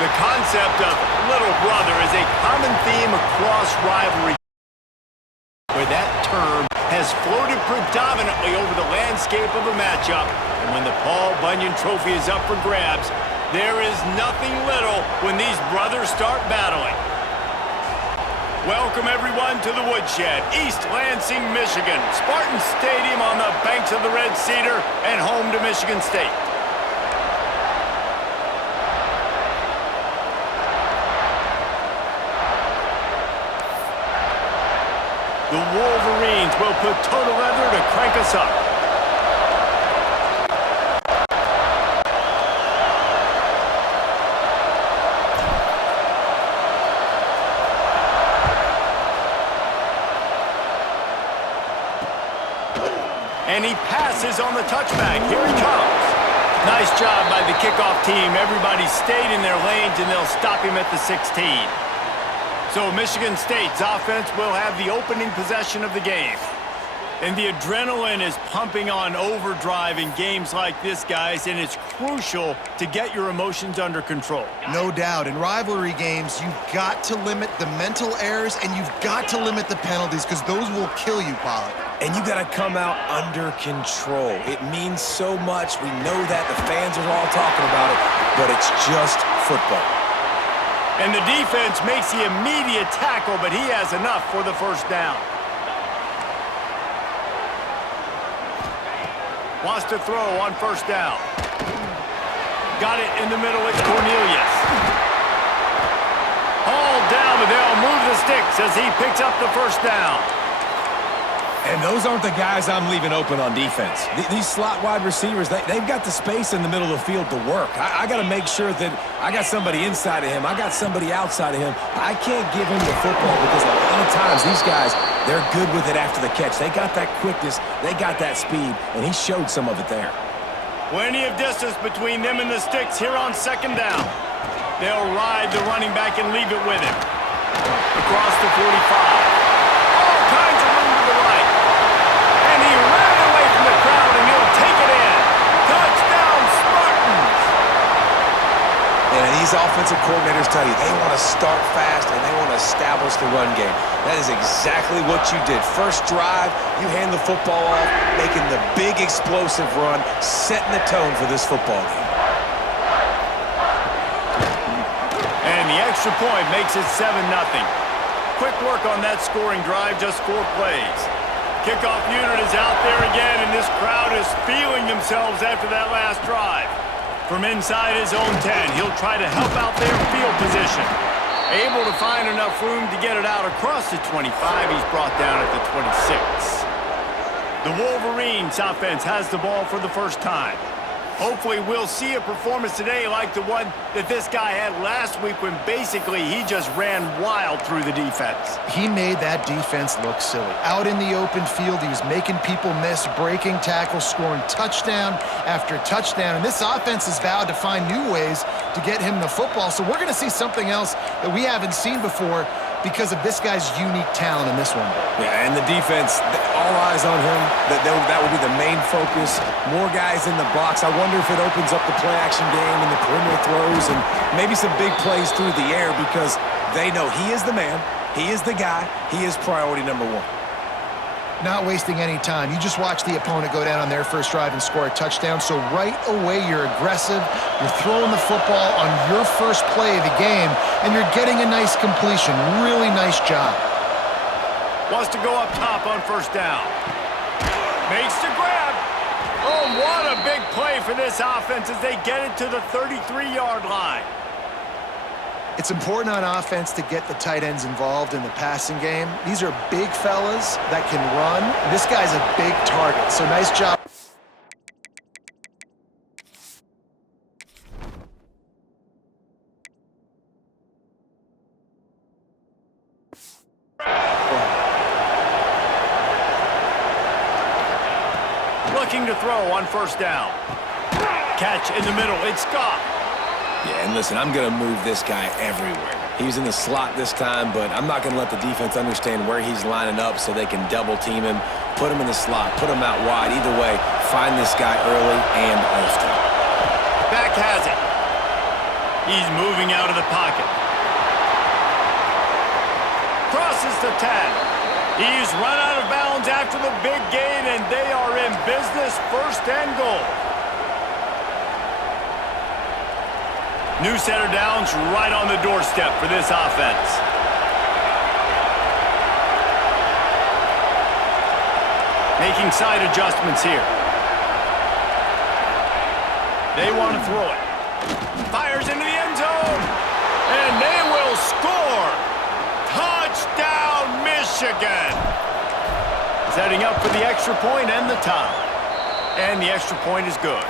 The concept of little brother is a common theme across rivalry, where that term has floated predominantly over the landscape of a matchup. And when the Paul Bunyan Trophy is up for grabs, there is nothing little when these brothers start battling. Welcome, everyone, to the Woodshed, East Lansing, Michigan. Spartan Stadium on the banks of the Red Cedar and home to Michigan State. The Wolverines will put total leather to crank us up. And he passes on the touchback. Here he comes. Nice job by the kickoff team. Everybody stayed in their lanes, and they'll stop him at the 16. So Michigan State's offense will have the opening possession of the game. And the adrenaline is pumping on overdrive in games like this, guys, and it's crucial to get your emotions under control. No doubt. In rivalry games, you've got to limit the mental errors, and you've got to limit the penalties, because those will kill you, Pollard. And you got to come out under control. It means so much. We know that. The fans are all talking about it, but it's just football. And the defense makes the immediate tackle, but he has enough for the first down. Wants to throw on first down. Got it in the middle, it's Cornelius. Hauled down, but they'll move the sticks as he picks up the first down. And those aren't the guys I'm leaving open on defense. These slot wide receivers, they've got the space in the middle of the field to work. I got to make sure that I got somebody inside of him. I got somebody outside of him. I can't give him the football because a lot of times these guys, they're good with it after the catch. They got that quickness. They got that speed, and he showed some of it there. Plenty of distance between them and the sticks here on second down. They'll ride the running back and leave it with him. Across the 45. All kinds of room to the right. And he ran away from the crowd, and he'll take it in. Touchdown, Spartans! And these offensive coordinators tell you they want to start fast and they want to establish the run game. That is exactly what you did. First drive, you hand the football off, making the big explosive run, setting the tone for this football game. And the extra point makes it 7-0. Quick work on that scoring drive, just 4 plays. Kickoff unit is out there again, and this crowd is feeling themselves after that last drive. From inside his own 10, he'll try to help out their field position. Able to find enough room to get it out across the 25. He's brought down at the 26. The Wolverines offense has the ball for the first time. Hopefully we'll see a performance today like the one that this guy had last week when basically he just ran wild through the defense. He made that defense look silly. Out in the open field, he was making people miss, breaking tackles, scoring touchdown after touchdown. And this offense has vowed to find new ways to get him the football. So we're going to see something else that we haven't seen before because of this guy's unique talent in this one. Yeah, and the defense, all eyes on him. That will be the main focus. More guys in the box. I wonder if it opens up the play-action game and the perimeter throws and maybe some big plays through the air because they know he is the man, he is the guy, he is priority number 1. Not wasting any time. You just watch the opponent go down on their first drive and score a touchdown. So right away, you're aggressive. You're throwing the football on your first play of the game, and you're getting a nice completion. Really nice job. Wants to go up top on first down. Makes the grab. Oh, what a big play for this offense as they get it to the 33-yard line. It's important on offense to get the tight ends involved in the passing game. These are big fellas that can run. This guy's a big target, so nice job. Looking to throw on first down. Catch in the middle, it's Goff. Yeah, and listen, I'm going to move this guy everywhere. He's in the slot this time, but I'm not going to let the defense understand where he's lining up so they can double-team him, put him in the slot, put him out wide. Either way, find this guy early and often. Back has it. He's moving out of the pocket. Crosses the 10. He's run out of bounds after the big gain, and they are in business, 1st and goal. New set of downs right on the doorstep for this offense. Making side adjustments here. They want to throw it. Fires into the end zone, and they will score. Touchdown, Michigan. Setting up for the extra point and the tie. And the extra point is good.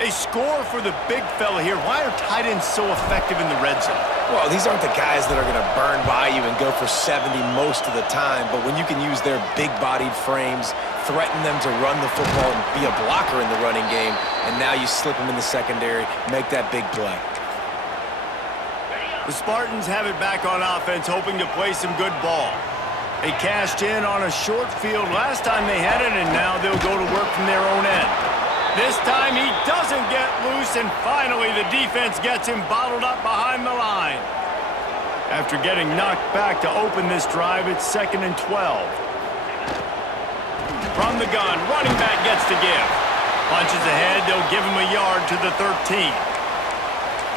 A score for the big fella here. Why are tight ends so effective in the red zone? Well, these aren't the guys that are going to burn by you and go for 70 most of the time, but when you can use their big-bodied frames, threaten them to run the football and be a blocker in the running game, and now you slip them in the secondary, make that big play. The Spartans have it back on offense, hoping to play some good ball. They cashed in on a short field last time they had it, and now they'll go to work from their own end. This time he doesn't get loose, and finally the defense gets him bottled up behind the line. After getting knocked back to open this drive, it's 2nd and 12. From the gun, running back gets to give. Punches ahead, they'll give him a yard to the 13.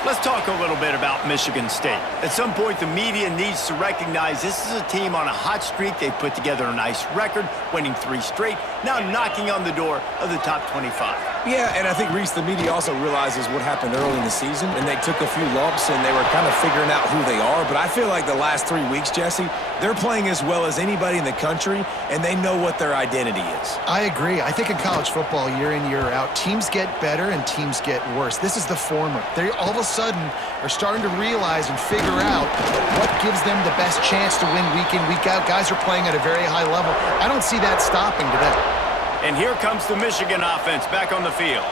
Let's talk a little bit about Michigan State. At some point, the media needs to recognize this is a team on a hot streak. They've put together a nice record, winning 3 straight, now knocking on the door of the top 25. Yeah, and I think, Reese, the media also realizes what happened early in the season, and they took a few lumps, and they were kind of figuring out who they are. But I feel like the last 3 weeks, Jesse, they're playing as well as anybody in the country, and they know what their identity is. I agree. I think in college football, year in, year out, teams get better and teams get worse. This is the former. They all of a sudden are starting to realize and figure out what gives them the best chance to win week in, week out. Guys are playing at a very high level. I don't see that stopping today. And here comes the Michigan offense back on the field.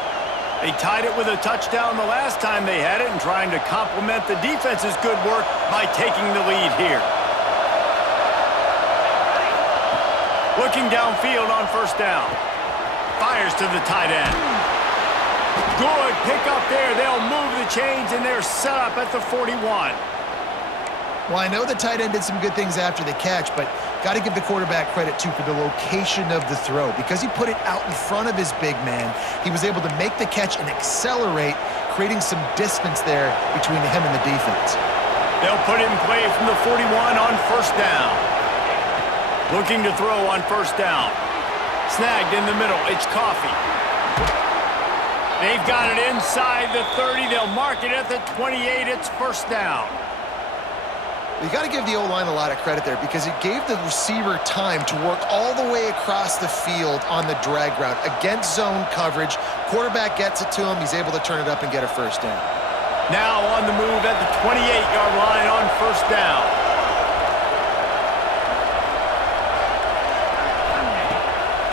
They tied it with a touchdown the last time they had it and trying to complement the defense's good work by taking the lead here. Looking downfield on 1st down. Fires to the tight end. Good pick up there. They'll move the chains, and they're set up at the 41. Well, I know the tight end did some good things after the catch, but got to give the quarterback credit, too, for the location of the throw. Because he put it out in front of his big man, he was able to make the catch and accelerate, creating some distance there between him and the defense. They'll put it in play from the 41 on 1st down. Looking to throw on 1st down. Snagged in the middle. It's Coffey. They've got it inside the 30. They'll mark it at the 28. It's 1st down. You got to give the O-line a lot of credit there because it gave the receiver time to work all the way across the field on the drag route against zone coverage. Quarterback gets it to him. He's able to turn it up and get a 1st down. Now on the move at the 28-yard line on 1st down.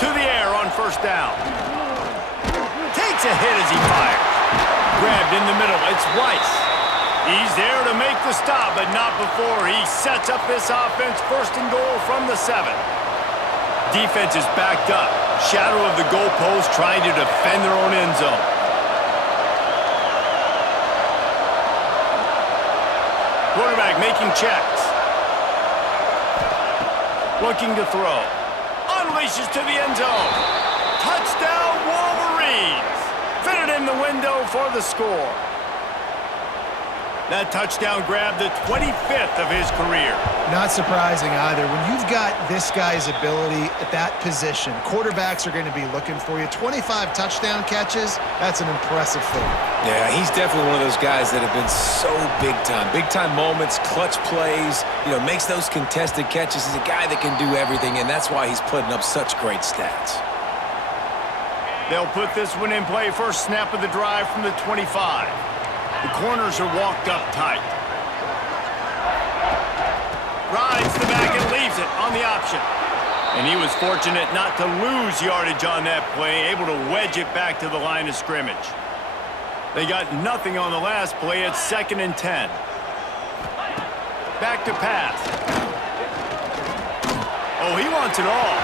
To the air on 1st down. Takes a hit as he fires. Grabbed in the middle. It's Weiss. He's there to make the stop, but not before he sets up this offense 1st and goal from the 7. Defense is backed up. Shadow of the goalpost trying to defend their own end zone. Quarterback making checks. Looking to throw. Unleashes to the end zone. Touchdown, Wolverines. Fitted in the window for the score. That touchdown grabbed the 25th of his career. Not surprising either. When you've got this guy's ability at that position, quarterbacks are going to be looking for you. 25 touchdown catches, that's an impressive thing. Yeah, he's definitely one of those guys that have been so big time. Big time moments, clutch plays, makes those contested catches. He's a guy that can do everything, and that's why he's putting up such great stats. They'll put this one in play. 1st snap of the drive from the 25. The corners are walked up tight. Rides the back and leaves it on the option. And he was fortunate not to lose yardage on that play, able to wedge it back to the line of scrimmage. They got nothing on the last play. It's 2nd and 10. Back to pass. Oh, he wants it all.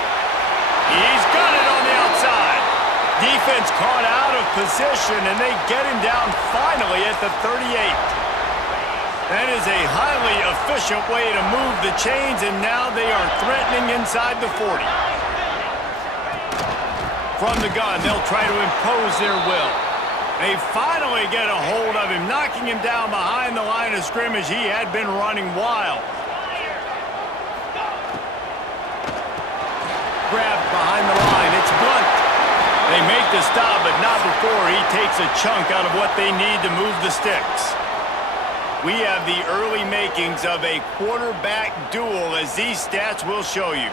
He's got it on the outside. Defense caught out of position, and they get him down finally at the 38. That is a highly efficient way to move the chains, and now they are threatening inside the 40. From the gun, they'll try to impose their will. They finally get a hold of him, knocking him down behind the line of scrimmage. He had been running wild. Grabbed behind the line. It's Blunt. They make the stop, but not before he takes a chunk out of what they need to move the sticks. We have the early makings of a quarterback duel, as these stats will show you.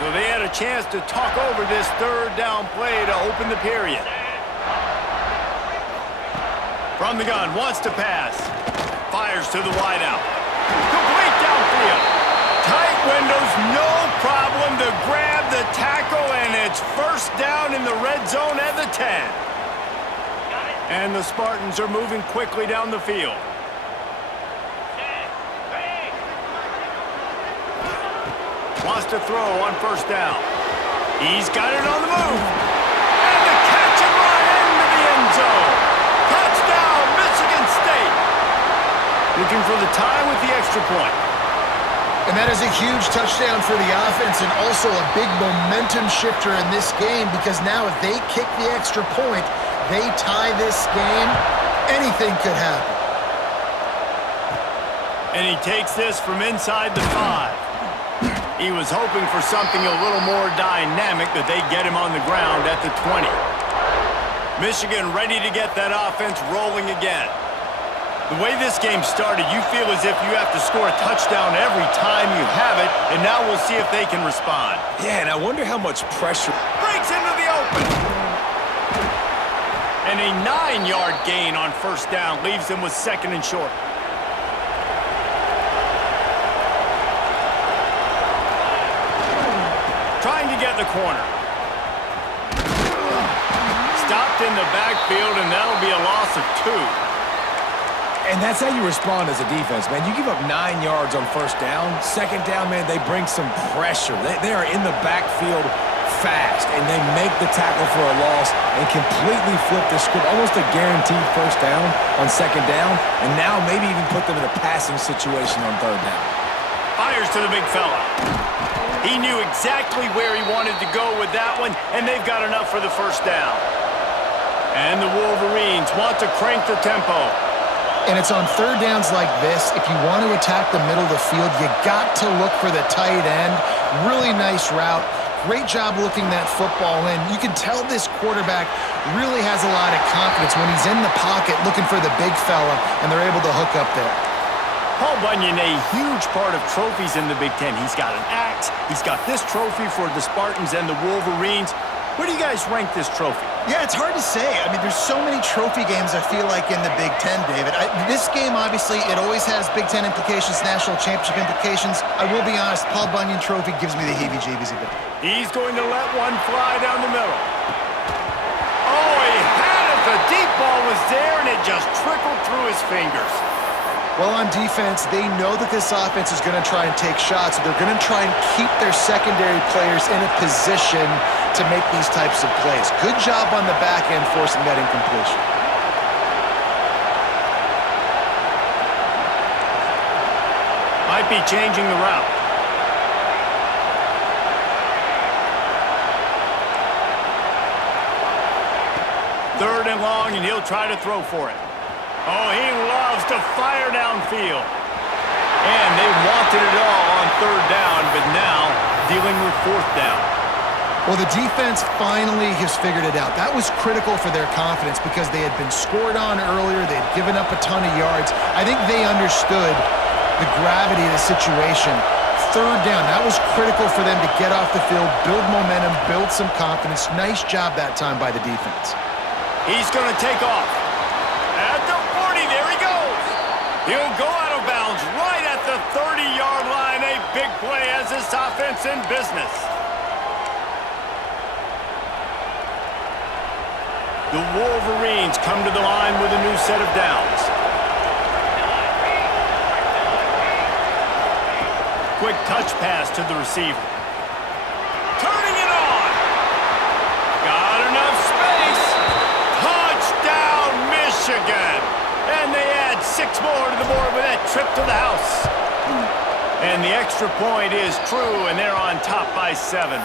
So they had a chance to talk over this third down play to open the period. From the gun, wants to pass. Fires to the wideout. Complete downfield. Tight windows, no problem to grab the tackle, and it's first down in the red zone at the 10. And the Spartans are moving quickly down the field. Wants to throw on first down. He's got it on the move. And the catch and run into the end zone. Touchdown, Michigan State. Looking for the tie with the extra point. And that is a huge touchdown for the offense and also a big momentum shifter in this game, because now if they kick the extra point, they tie this game, anything could happen. And he takes this from inside the 5. He was hoping for something a little more dynamic, but they get him on the ground at the 20. Michigan ready to get that offense rolling again. The way this game started, you feel as if you have to score a touchdown every time you have it, and now we'll see if they can respond. Yeah, and I wonder how much pressure. Breaks into the open. And a 9-yard gain on first down leaves them with second and short. Trying to get the corner. Stopped in the backfield, and that'll be a loss of 2. And that's how you respond as a defense, man. You give up 9 yards on first down. Second down, man, they bring some pressure. They are in the backfield fast, and they make the tackle for a loss and completely flip the script. Almost a guaranteed first down on second down, and now maybe even put them in a passing situation on third down. Fires to the big fella. He knew exactly where he wanted to go with that one, and they've got enough for the first down. And the Wolverines want to crank the tempo. And it's on third downs like this, if you want to attack the middle of the field, you got to look for the tight end. Really nice route. Great job looking that football in. You can tell this quarterback really has a lot of confidence when he's in the pocket looking for the big fella, and they're able to hook up there. Paul Bunyan, a huge part of trophies in the Big Ten. He's got an axe. He's got this trophy for the Spartans and the Wolverines. Where do you guys rank this trophy? Yeah, it's hard to say. I mean, there's so many trophy games, I feel like, in the Big Ten, David. This game, obviously, it always has Big Ten implications, national championship implications. I will be honest, Paul Bunyan trophy gives me the heebie-jeebies a bit. He's going to let one fly down the middle. Oh, he had it. The deep ball was there, and it just trickled through his fingers. Well, on defense, they know that this offense is going to try and take shots. So they're going to try and keep their secondary players in a position to make these types of plays. Good job on the back end forcing that incompletion. Might be changing the route. Third and long, and he'll try to throw for it. Oh, he loves to fire downfield. And they wanted it all on third down, but now dealing with fourth down. Well, the defense finally has figured it out. That was critical for their confidence because they had been scored on earlier. They had given up a ton of yards. I think they understood the gravity of the situation. Third down, that was critical for them to get off the field, build momentum, build some confidence. Nice job that time by the defense. He's going to take off. At the 40, there he goes. He'll go out of bounds right at the 30-yard line. A big play as this offense in business. The Wolverines come to the line with a new set of downs. quick touch pass to the receiver. Turning it on. Got enough space. Touchdown, Michigan. And they add 6 more to the board with that trip to the house. And the extra point is true, and they're on top by 7.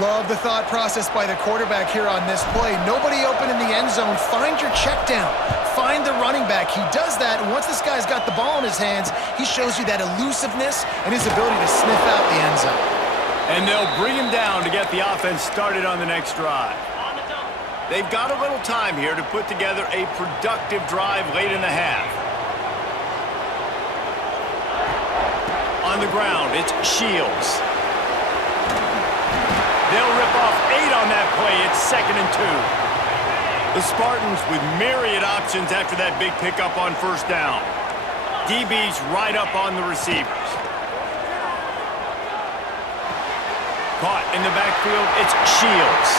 Love the thought process by the quarterback here on this play. Nobody open in the end zone. Find your check down. Find the running back. He does that, and once this guy's got the ball in his hands, he shows you that elusiveness and his ability to sniff out the end zone. And they'll bring him down to get the offense started on the next drive. They've got a little time here to put together a productive drive late in the half. On the ground, it's Shields. They'll rip off 8 on that play. It's 2nd and 2. The Spartans with myriad options after that big pickup on first down. DB's right up on the receivers. Caught in the backfield, it's Shields.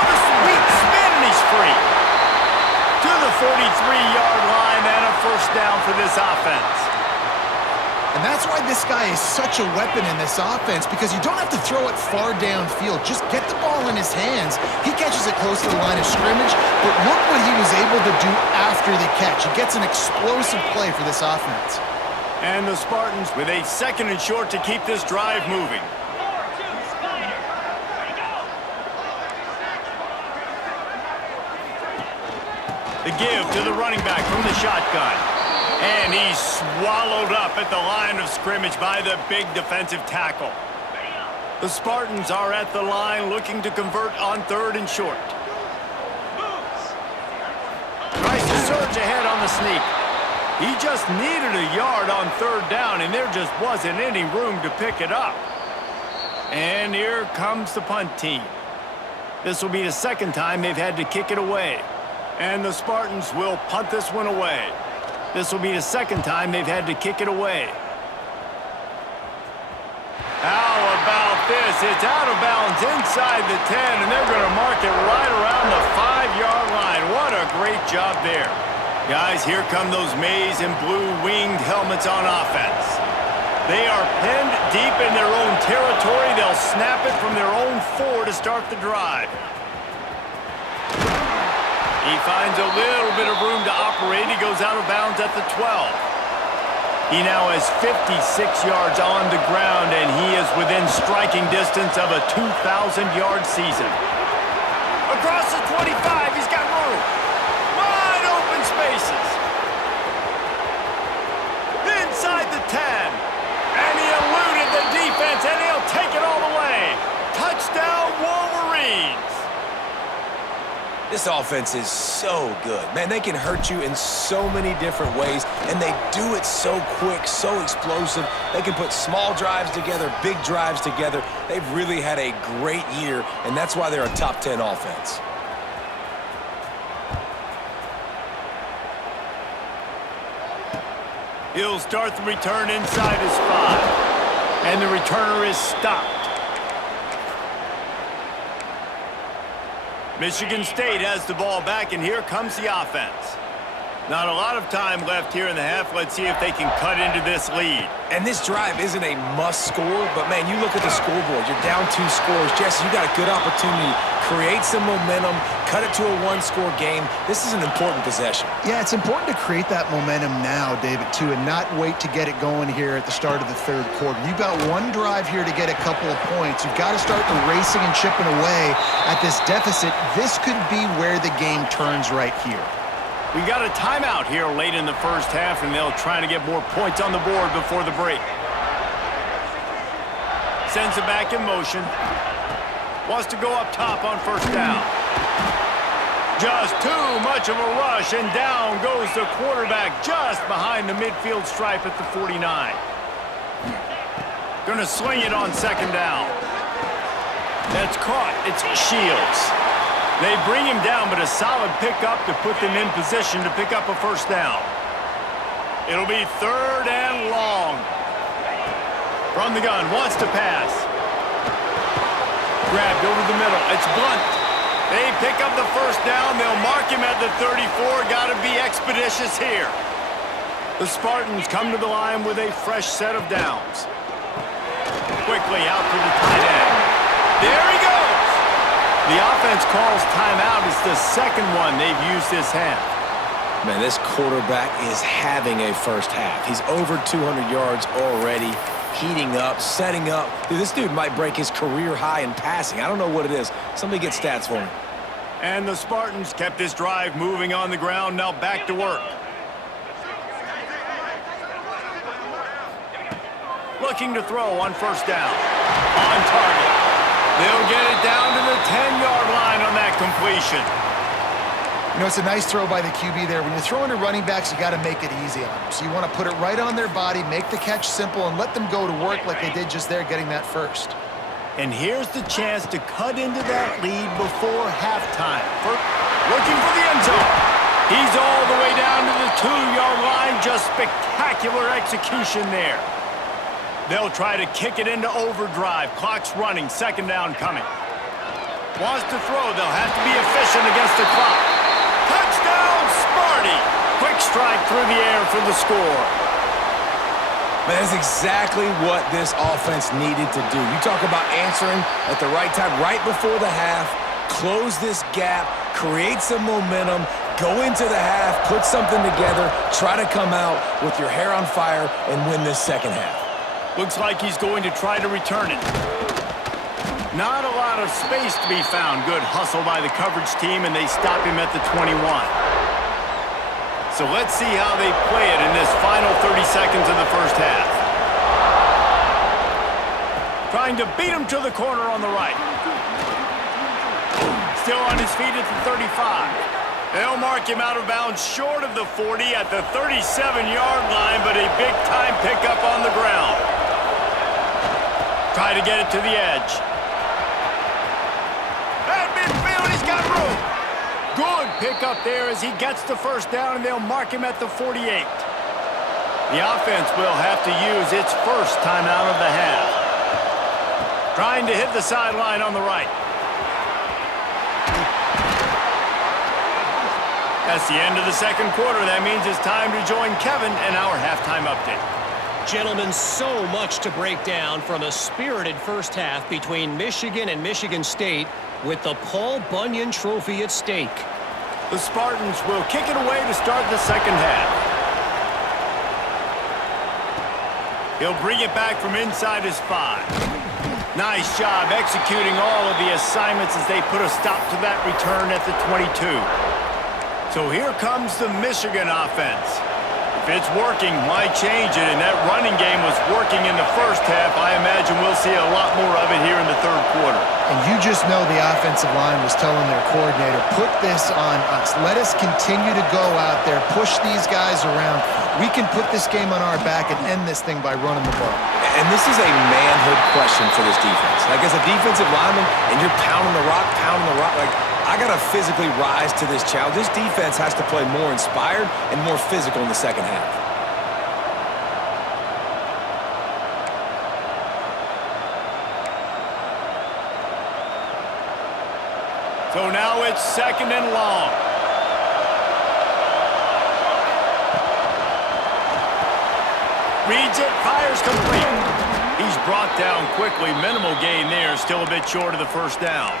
On a sweet spin, and he's free. To the 43-yard line and a first down for this offense. And that's why this guy is such a weapon in this offense, because you don't have to throw it far downfield. Just get the ball in his hands. He catches it close to the line of scrimmage, but look what he was able to do after the catch. He gets an explosive play for this offense. And the Spartans with a 2nd and short to keep this drive moving. The give to the running back from the shotgun. And he's swallowed up at the line of scrimmage by the big defensive tackle. The Spartans are at the line looking to convert on 3rd and short. Tries to surge ahead on the sneak. He just needed a yard on 3rd down, and there just wasn't any room to pick it up. And here comes the punt team. This will be the 2nd time they've had to kick it away. And the Spartans will punt this one away. This will be the 2nd time they've had to kick it away. How about this? It's out of bounds inside the 10, and they're going to mark it right around the 5-yard line. What a great job there. Guys, here come those maize and blue winged helmets on offense. They are pinned deep in their own territory. They'll snap it from their own 4 to start the drive. He finds a little bit of room to operate. He goes out of bounds at the 12. He now has 56 yards on the ground, and he is within striking distance of a 2,000-yard season. Across the 25, he's got room. Wide open spaces. Inside the 10. And he eluded the defense, and he'll take it all the way. Touchdown, Wolverines. This offense is so good. Man, they can hurt you in so many different ways, and they do it so quick, so explosive. They can put small drives together, big drives together. They've really had a great year, and that's why they're a top 10 offense. He'll start the return inside his 5, and the returner is stopped. Michigan State has the ball back, and here comes the offense. Not a lot of time left here in the half. Let's see if they can cut into this lead. And this drive isn't a must score, but man, you look at the scoreboard. You're down 2 scores. Jesse, you got a good opportunity. Create some momentum. Cut it to a 1-score game. This is an important possession. Yeah, it's important to create that momentum now, David, too, and not wait to get it going here at the start of the 3rd quarter. You've got 1 drive here to get a couple of points. You've got to start racing and chipping away at this deficit. This could be where the game turns right here. We got a timeout here late in the first half, and they'll try to get more points on the board before the break. Sends it back in motion. Wants to go up top on first down. Just too much of a rush, and down goes the quarterback just behind the midfield stripe at the 49. Gonna sling it on 2nd down. That's caught. It's Shields. They bring him down, but a solid pickup to put them in position to pick up a first down. It'll be 3rd and long. From the gun, wants to pass. Grabbed over the middle. It's Blunt. They pick up the first down. They'll mark him at the 34. Got to be expeditious here. The Spartans come to the line with a fresh set of downs. Quickly out to the tight end. There he goes! The offense calls timeout. It's the second one they've used this half. Man, this quarterback is having a first half. He's over 200 yards already, heating up, setting up. Dude, this dude might break his career high in passing. I don't know what it is. Somebody get stats for him. And the Spartans kept this drive moving on the ground. Now back to work. Looking to throw on first down. On target. They'll get it down to the 10-yard line on that completion. You know, it's a nice throw by the QB there. When you're throwing to running backs, you got to make it easy on them. So you want to put it right on their body, make the catch simple, and let them go to work like they did just there, getting that first. And here's the chance to cut into that lead before halftime. Looking for the end zone. He's all the way down to the 2-yard line. Just spectacular execution there. They'll try to kick it into overdrive. Clock's running. Second down coming. Wants to throw. They'll have to be efficient against the clock. Touchdown, Sparty! Quick strike through the air for the score. Man, that's exactly what this offense needed to do. You talk about answering at the right time, right before the half, close this gap, create some momentum, go into the half, put something together, try to come out with your hair on fire and win this second half. Looks like he's going to try to return it. Not a lot of space to be found. Good hustle by the coverage team, and they stop him at the 21. So let's see how they play it in this final 30 seconds of the first half. Trying to beat him to the corner on the right. Still on his feet at the 35. They'll mark him out of bounds short of the 40 at the 37-yard line, but a big-time pickup on the ground. Try to get it to the edge. At midfield, he's got room. Good pickup there as he gets the first down, and they'll mark him at the 48. The offense will have to use its first timeout of the half. Trying to hit the sideline on the right. That's the end of the second quarter. That means it's time to join Kevin in our halftime update. Gentlemen, so much to break down from a spirited first half between Michigan and Michigan State with the Paul Bunyan Trophy at stake. The Spartans will kick it away to start the second half. He'll bring it back from inside his 5. Nice job executing all of the assignments as they put a stop to that return at the 22. So here comes the Michigan offense. If it's working, why change it? And that running game was working in the first half. I imagine we'll see a lot more of it here in the third quarter. And you just know the offensive line was telling their coordinator, put this on us. Let us continue to go out there, push these guys around. We can put this game on our back and end this thing by running the ball. And this is a manhood question for this defense. Like, as a defensive lineman, and you're pounding the rock, like, I got to physically rise to this challenge. This defense has to play more inspired and more physical in the second half. So now it's second and long. Reads it, fires complete. He's brought down quickly. Minimal gain there, still a bit short of the first down.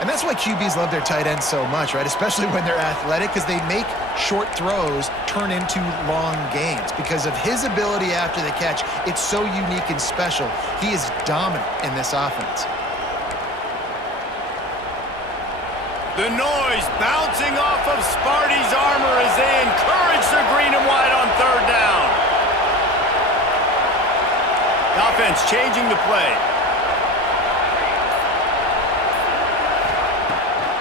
And that's why QBs love their tight ends so much, right? Especially when they're athletic, because they make short throws turn into long gains. Because of his ability after the catch, it's so unique and special. He is dominant in this offense. The noise bouncing off of Sparty's armor as they encourage the green and white on third down. The offense changing the play.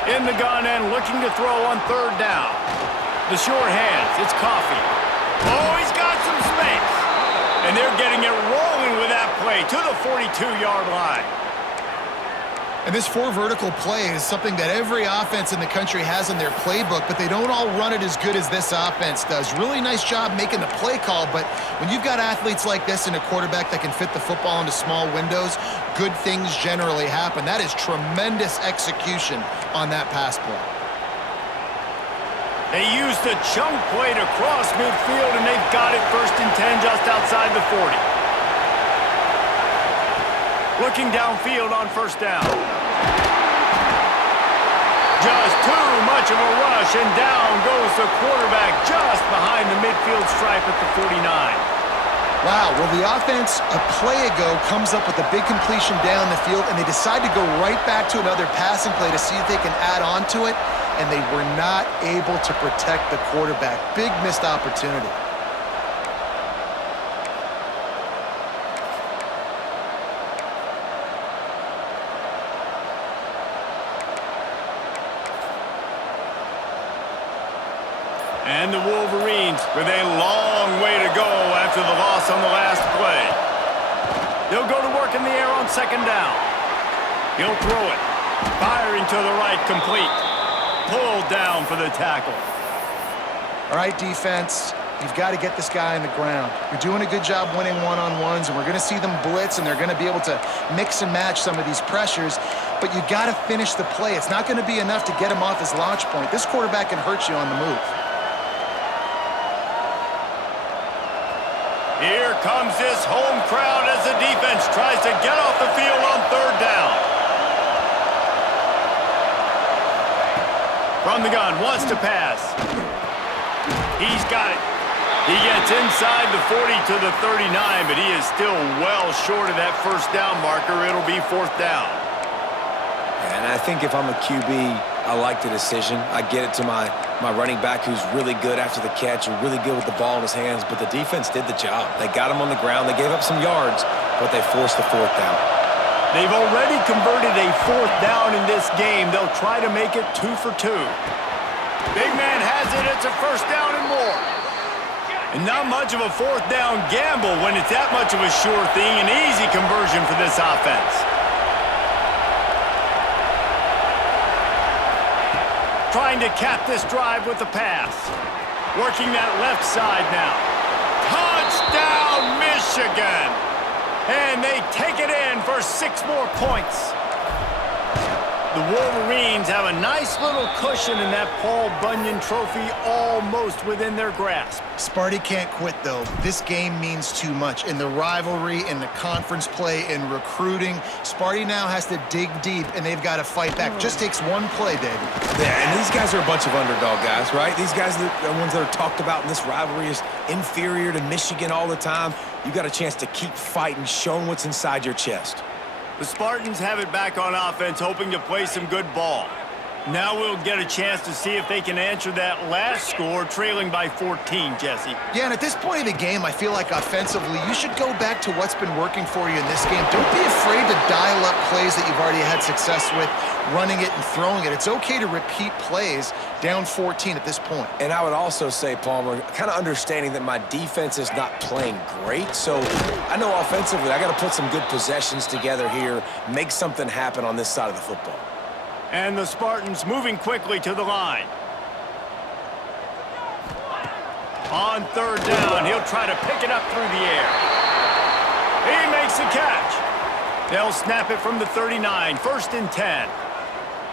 In the gun and looking to throw on third down. The short hands, it's Coffey. Oh, he's got some space. And they're getting it rolling with that play to the 42-yard line. And this 4 vertical play is something that every offense in the country has in their playbook, but they don't all run it as good as this offense does. Really nice job making the play call, but when you've got athletes like this and a quarterback that can fit the football into small windows, good things generally happen. That is tremendous execution on that pass play. They used the chunk play to cross midfield, and they've got it 1st and 10 just outside the 40. Looking downfield on 1st down. Just too much of a rush, and down goes the quarterback just behind the midfield stripe at the 49. Wow, well, the offense a play ago comes up with a big completion down the field, and they decide to go right back to another passing play to see if they can add on to it, and they were not able to protect the quarterback. Big missed opportunity. And the Wolverines with a long way to go after the loss on the last play. They'll go to work in the air on 2nd down. He'll throw it. Firing to the right, complete. Pulled down for the tackle. All right, defense, you've got to get this guy on the ground. You're doing a good job winning one-on-ones, and we're going to see them blitz, and they're going to be able to mix and match some of these pressures, but you got to finish the play. It's not going to be enough to get him off his launch point. This quarterback can hurt you on the move. Here comes this home crowd as the defense tries to get off the field on 3rd down. From the gun, wants to pass. He's got it. He gets inside the 40 to the 39, but he is still well short of that 1st down marker. It'll be 4th down. And I think if I'm a QB, I like the decision. I get it to my running back who's really good after the catch and really good with the ball in his hands, but the defense did the job. They got him on the ground. They gave up some yards, but they forced the 4th down. They've already converted a 4th down in this game. They'll try to make it 2 for 2. Big man has it. It's a 1st down and more. And not much of a 4th down gamble when it's that much of a sure thing. An easy conversion for this offense. Trying to cap this drive with the pass. Working that left side now. Touchdown, Michigan! And they take it in for 6 more points. The Wolverines have a nice little cushion in that Paul Bunyan trophy almost within their grasp. Sparty can't quit, though. This game means too much. In the rivalry, in the conference play, in recruiting, Sparty now has to dig deep, and they've got to fight back. Just takes one play, David. Yeah, and these guys are a bunch of underdog guys, right? These guys are the ones that are talked about in this rivalry as inferior to Michigan all the time. You got a chance to keep fighting, showing what's inside your chest. The Spartans have it back on offense, hoping to play some good ball. Now we'll get a chance to see if they can answer that last score, trailing by 14, Jesse. Yeah, and at this point of the game, I feel like offensively, you should go back to what's been working for you in this game. Don't be afraid to dial up plays that you've already had success with, running it and throwing it. It's okay to repeat plays down 14 at this point. And I would also say, Palmer, kind of understanding that my defense is not playing great, so I know offensively I got to put some good possessions together here, make something happen on this side of the football. And the Spartans moving quickly to the line. On 3rd down, he'll try to pick it up through the air. He makes the catch. They'll snap it from the 39, 1st and 10.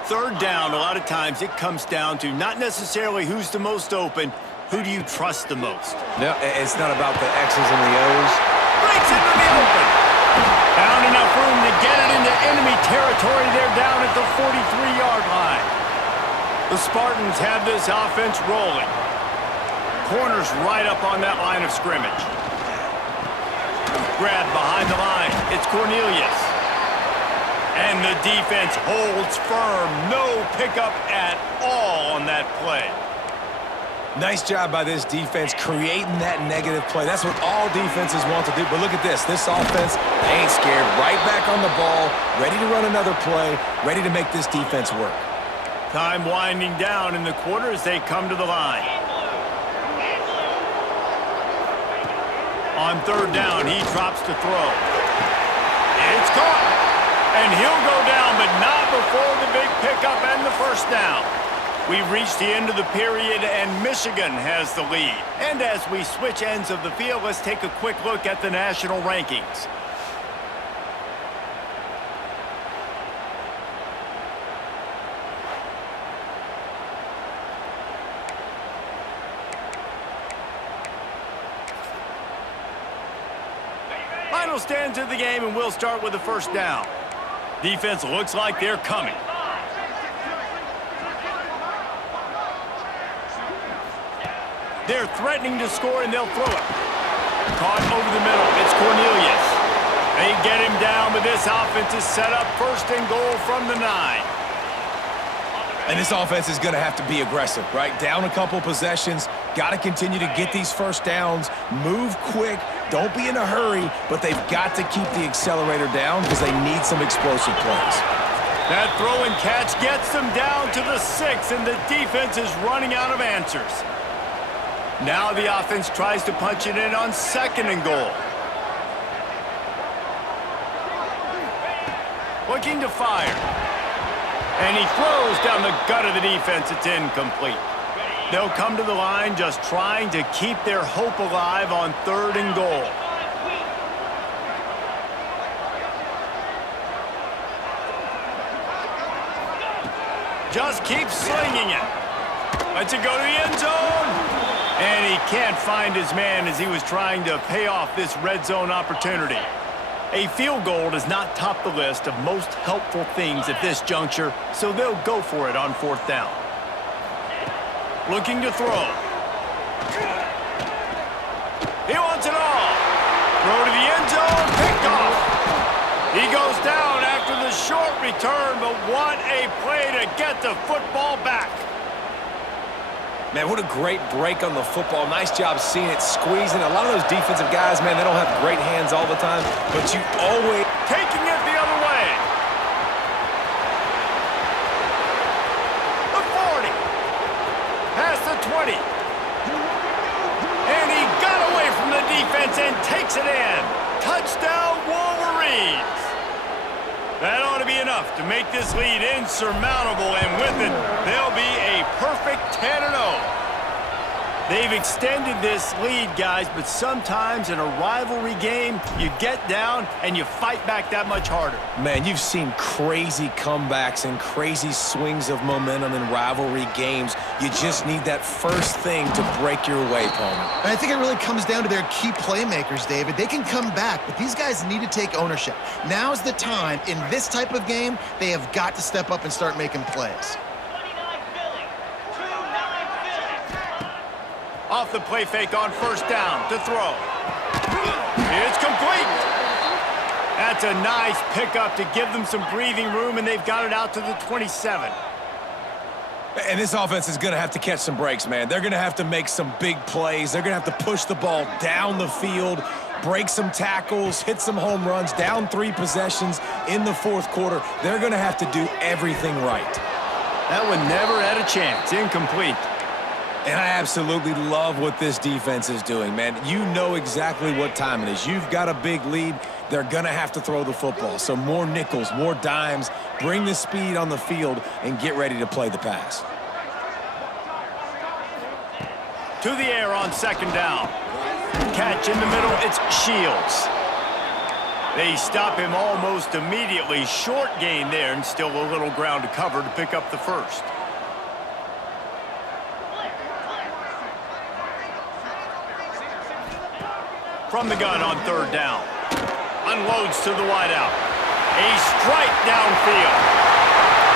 3rd down, a lot of times it comes down to not necessarily who's the most open, who do you trust the most? No, it's not about the X's and the O's. Breaks into the open. Found enough room to get it into enemy territory. They're down at the 43-yard line. The Spartans have this offense rolling. Corners right up on that line of scrimmage. Grabbed behind the line. It's Cornelius. And the defense holds firm. No pickup at all on that play. Nice job by this defense creating that negative play. That's what all defenses want to do. But look at this. This offense, they ain't scared. Right back on the ball, ready to run another play, ready to make this defense work. Time winding down in the quarter as they come to the line. On 3rd down, he drops to throw. It's caught. And he'll go down, but not before the big pickup and the 1st down. We've reached the end of the period, and Michigan has the lead. And as we switch ends of the field, let's take a quick look at the national rankings. Final stand to the game, and we'll start with the first down. Defense looks like they're coming. They're threatening to score, and they'll throw it. Caught over the middle. It's Cornelius. They get him down, but this offense is set up first and goal from the 9. And this offense is going to have to be aggressive, right? Down a couple possessions. Got to continue to get these first downs. Move quick. Don't be in a hurry, but they've got to keep the accelerator down because they need some explosive plays. That throw and catch gets them down to the 6, and the defense is running out of answers. Now the offense tries to punch it in on 2nd and goal. Looking to fire. And he throws down the gut of the defense. It's incomplete. They'll come to the line just trying to keep their hope alive on 3rd and goal. Just keep slinging it. Lets it go to the end zone. And he can't find his man as he was trying to pay off this red zone opportunity. A field goal does not top the list of most helpful things at this juncture, so they'll go for it on 4th down. Looking to throw. He wants it all. Throw to the end zone, picked off. He goes down after the short return, but what a play to get the football back. Man, what a great break on the football. Nice job seeing it, squeezing. A lot of those defensive guys, man, they don't have great hands all the time, but you always... Taking it the other way. The 40. Past the 20. And he got away from the defense and takes it in. Touchdown, Wolverines. That ought to be enough to make this lead insurmountable, and with it, they'll be a perfect 10-0. They've extended this lead, guys, but sometimes in a rivalry game, you get down and you fight back that much harder. Man, you've seen crazy comebacks and crazy swings of momentum in rivalry games. You just need that first thing to break your way, Palmer. And I think it really comes down to their key playmakers, David. They can come back, but these guys need to take ownership. Now's the time. In this type of game, they have got to step up and start making plays. Off the play fake on 1st down to throw. It's complete. That's a nice pickup to give them some breathing room, and they've got it out to the 27. And this offense is going to have to catch some breaks, man. They're going to have to make some big plays. They're going to have to push the ball down the field, break some tackles, hit some home runs, down 3 possessions in the 4th quarter. They're going to have to do everything right. That one never had a chance. Incomplete. And I absolutely love what this defense is doing, man. You know exactly what time it is. You've got a big lead. They're going to have to throw the football. So more nickels, more dimes, bring the speed on the field, and get ready to play the pass. To the air on 2nd down. Catch in the middle, it's Shields. They stop him almost immediately. Short gain there, and still a little ground to cover to pick up the 1st. From the gun on 3rd down. Unloads to the wideout. A strike downfield.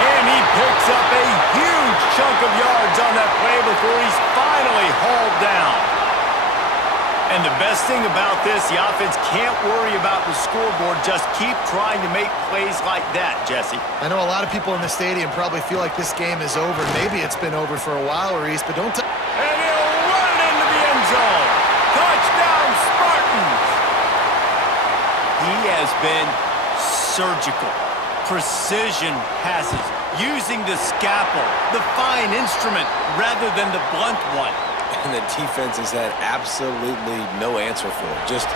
And he picks up a huge chunk of yards on that play before he's finally hauled down. And the best thing about this, the offense can't worry about the scoreboard. Just keep trying to make plays like that, Jesse. I know a lot of people in the stadium probably feel like this game is over. Maybe it's been over for a while, Reese, but don't... And he'll run it into the end zone. Touchdown, Spartans! He has been surgical. Precision passes, using the scalpel, the fine instrument, rather than the blunt one. And the defense has had absolutely no answer for it. Just,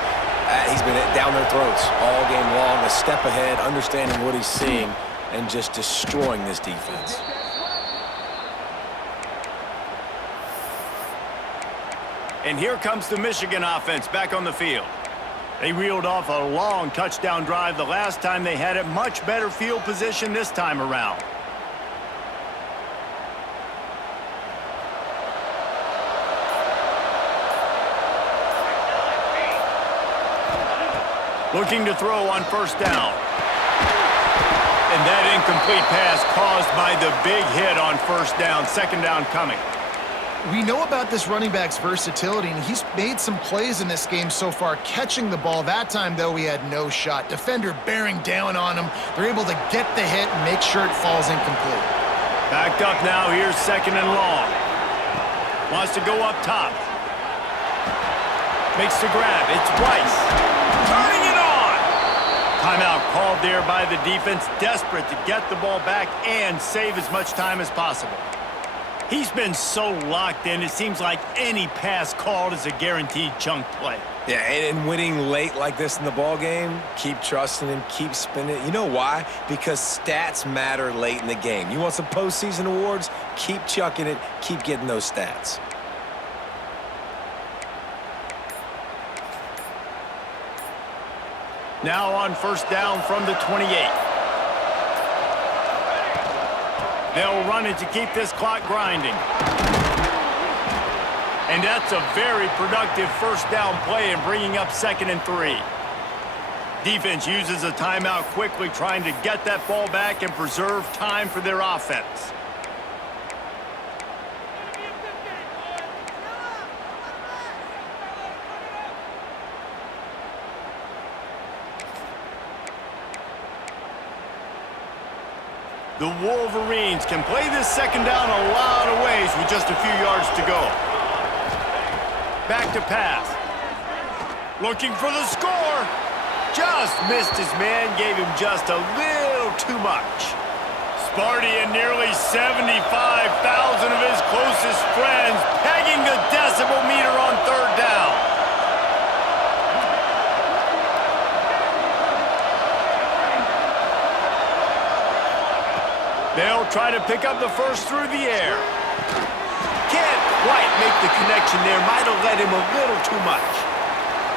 he's been down their throats all game long, a step ahead, understanding what he's seeing, and just destroying this defense. And here comes the Michigan offense back on the field. They reeled off a long touchdown drive the last time they had it. Much better field position this time around. Looking to throw on first down. And that incomplete pass caused by the big hit on first down. Second down coming. We know about this running back's versatility, and he's made some plays in this game so far catching the ball. That time, though, he had no shot. Defender bearing down on him. They're able to get the hit and make sure it falls incomplete. Backed up now. Here's second and long. Wants to go up top. Makes the grab. It's Rice. Turning it on. Timeout called there by the defense. Desperate to get the ball back and save as much time as possible. He's been so locked in, it seems like any pass called is a guaranteed chunk play. Yeah, and winning late like this in the ball game, keep trusting him, keep spinning it. You know why? Because stats matter late in the game. You want some postseason awards? Keep chucking it, keep getting those stats. Now on first down from the 28. They'll run it to keep this clock grinding. And that's a very productive first down play in bringing up 2nd and 3. Defense uses a timeout quickly, trying to get that ball back and preserve time for their offense. The Wolverines can play this second down a lot of ways with just a few yards to go. Back to pass. Looking for the score. Just missed his man, gave him just a little too much. Sparty and nearly 75,000 of his closest friends pegging the decibel meter on third down. They'll try to pick up the first through the air. Can't quite make the connection there. Might have led him a little too much.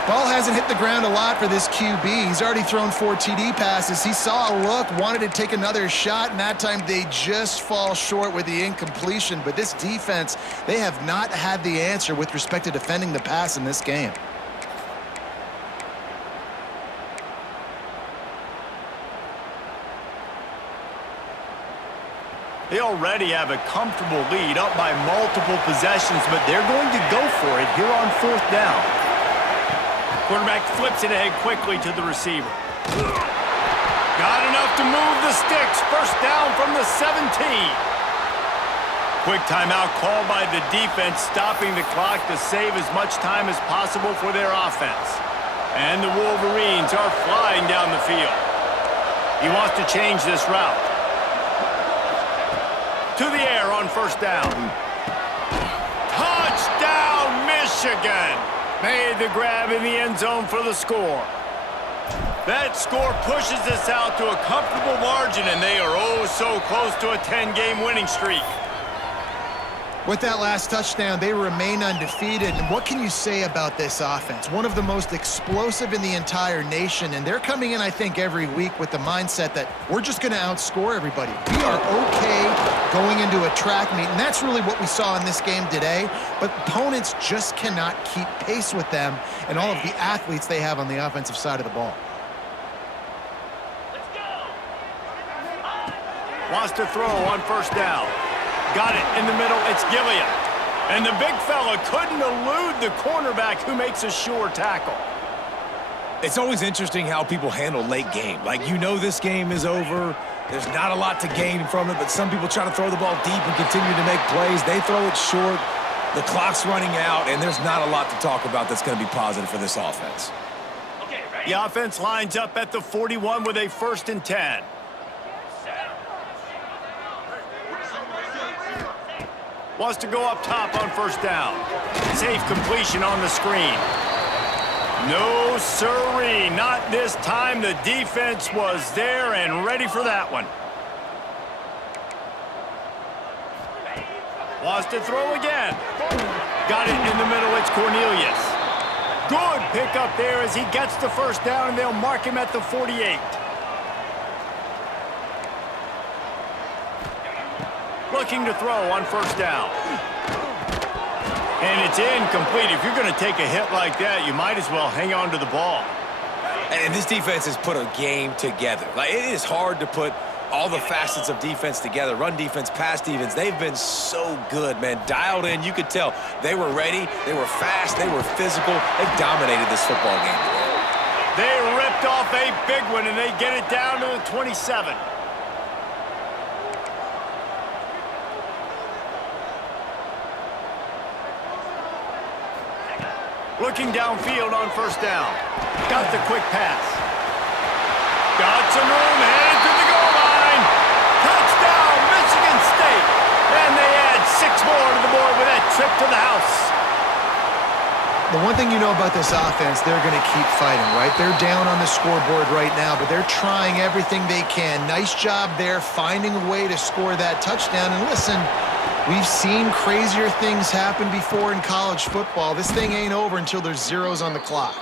Ball hasn't hit the ground a lot for this QB. He's already thrown 4 TD passes. He saw a look, wanted to take another shot, and that time they just fall short with the incompletion. But this defense, they have not had the answer with respect to defending the pass in this game. They already have a comfortable lead, up by multiple possessions, but they're going to go for it here on fourth down. Quarterback flips it ahead quickly to the receiver. Got enough to move the sticks. First down from the 17. Quick timeout called by the defense, stopping the clock to save as much time as possible for their offense. And the Wolverines are flying down the field. He wants to change this route. To the air on first down. Touchdown, Michigan! Made the grab in the end zone for the score. That score pushes us out to a comfortable margin, and they are oh so close to a 10-game winning streak. With that last touchdown, they remain undefeated. And what can you say about this offense? One of the most explosive in the entire nation. And they're coming in, I think, every week with the mindset that we're just going to outscore everybody. We are okay going into a track meet. And that's really what we saw in this game today. But opponents just cannot keep pace with them and all of the athletes they have on the offensive side of the ball. Wants to throw on first down. Got it in the middle. It's Gilliam. And the big fella couldn't elude the cornerback who makes a sure tackle. It's always interesting how people handle late game. Like, you know this game is over. There's not a lot to gain from it, but some people try to throw the ball deep and continue to make plays. They throw it short. The clock's running out, and there's not a lot to talk about that's going to be positive for this offense. The offense lines up at the 41 with a 1st and 10. Wants to go up top on first down. Safe completion on the screen. No sirree, not this time. The defense was there and ready for that one. Wants to throw again. Got it in the middle. It's Cornelius. Good pickup there as he gets the first down, and they'll mark him at the 48. Looking to throw on first down. And it's incomplete. If you're going to take a hit like that, you might as well hang on to the ball. And this defense has put a game together. Like, it is hard to put all the facets of defense together. Run defense, pass defense. They've been so good, man. Dialed in. You could tell they were ready. They were fast. They were physical. They dominated this football game today. They ripped off a big one, and they get it down to the 27. Looking downfield on first down. Got the quick pass. Got some room, headed to the goal line. Touchdown, Michigan State. And they add 6 more to the board with that trip to the house. The one thing you know about this offense, they're going to keep fighting, right? They're down on the scoreboard right now, but they're trying everything they can. Nice job there, finding a way to score that touchdown. And listen, we've seen crazier things happen before in college football. This thing ain't over until there's zeros on the clock.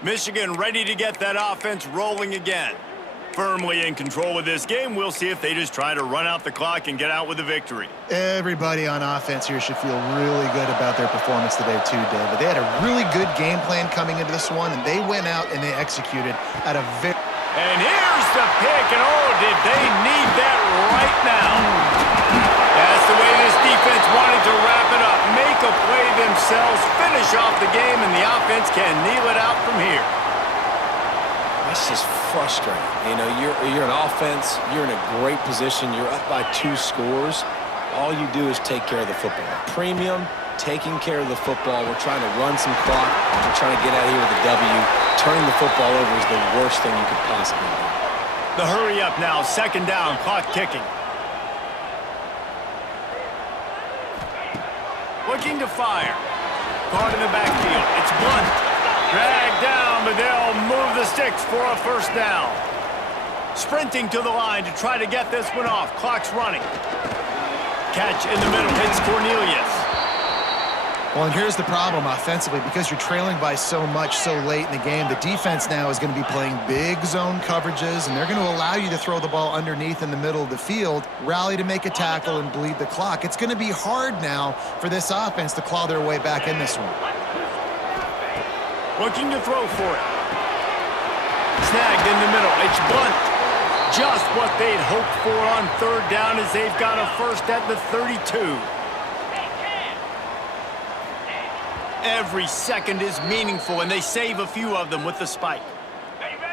Michigan ready to get that offense rolling again. Firmly in control of this game. We'll see if they just try to run out the clock and get out with a victory. Everybody on offense here should feel really good about their performance today too, David. They had a really good game plan coming into this one, and they went out and they executed at a very... And here's the pick, and oh, did they need that right now. That's the way this defense wanted to wrap it up. Make a play themselves, finish off the game, and the offense can kneel it out from here. That's just frustrating. You know, you're an offense. You're in a great position. You're up by 2 scores. All you do is take care of the football. Premium, taking care of the football. We're trying to run some clock. We're trying to get out of here with a W. Turning the football over is the worst thing you could possibly do. The hurry up now, 2nd down, clock ticking. Looking to fire. Caught in the backfield. It's Blunt. Dragged down, but they'll move the sticks for a 1st down. Sprinting to the line to try to get this one off. Clock's running. Catch in the middle, hits Cornelius. Well, and here's the problem offensively. Because you're trailing by so much so late in the game, the defense now is going to be playing big zone coverages, and they're going to allow you to throw the ball underneath in the middle of the field, rally to make a tackle, and bleed the clock. It's going to be hard now for this offense to claw their way back in this one. Looking to throw for it. Snagged in the middle. It's Blunt. Just what they'd hoped for on 3rd down as they've got a 1st at the 32. Every second is meaningful, and they save a few of them with the spike.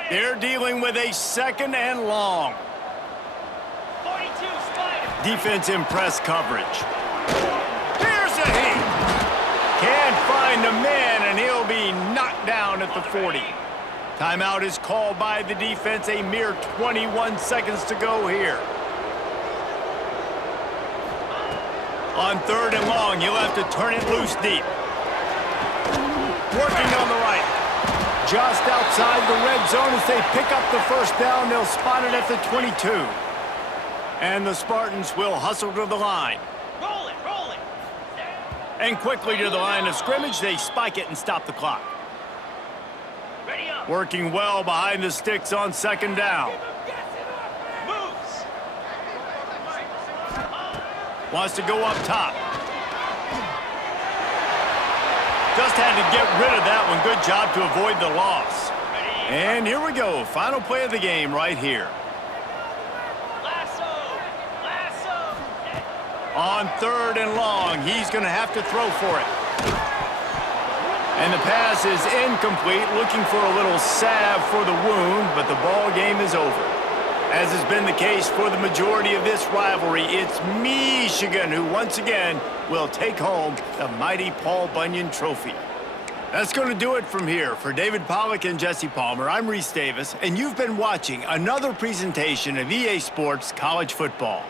They're dealing with a 2nd and long. Defense in press coverage. Here's a heat. Can't find a man, and he'll be knocked down at the 40. Timeout is called by the defense. A mere 21 seconds to go here. On 3rd and long, you'll have to turn it loose deep. Working on the right. Just outside the red zone as they pick up the 1st down. They'll spot it at the 22. And the Spartans will hustle to the line. Roll it. And quickly to the line of scrimmage, they spike it and stop the clock. Ready up. Working well behind the sticks on 2nd down. Moves. Wants to go up top. Just had to get rid of that one. Good job to avoid the loss. And here we go. Final play of the game right here. On 3rd and long, he's going to have to throw for it. And the pass is incomplete, looking for a little salve for the wound, but the ball game is over. As has been the case for the majority of this rivalry, it's Michigan who once again will take home the mighty Paul Bunyan Trophy. That's going to do it from here. For David Pollack and Jesse Palmer, I'm Reese Davis, and you've been watching another presentation of EA Sports College Football.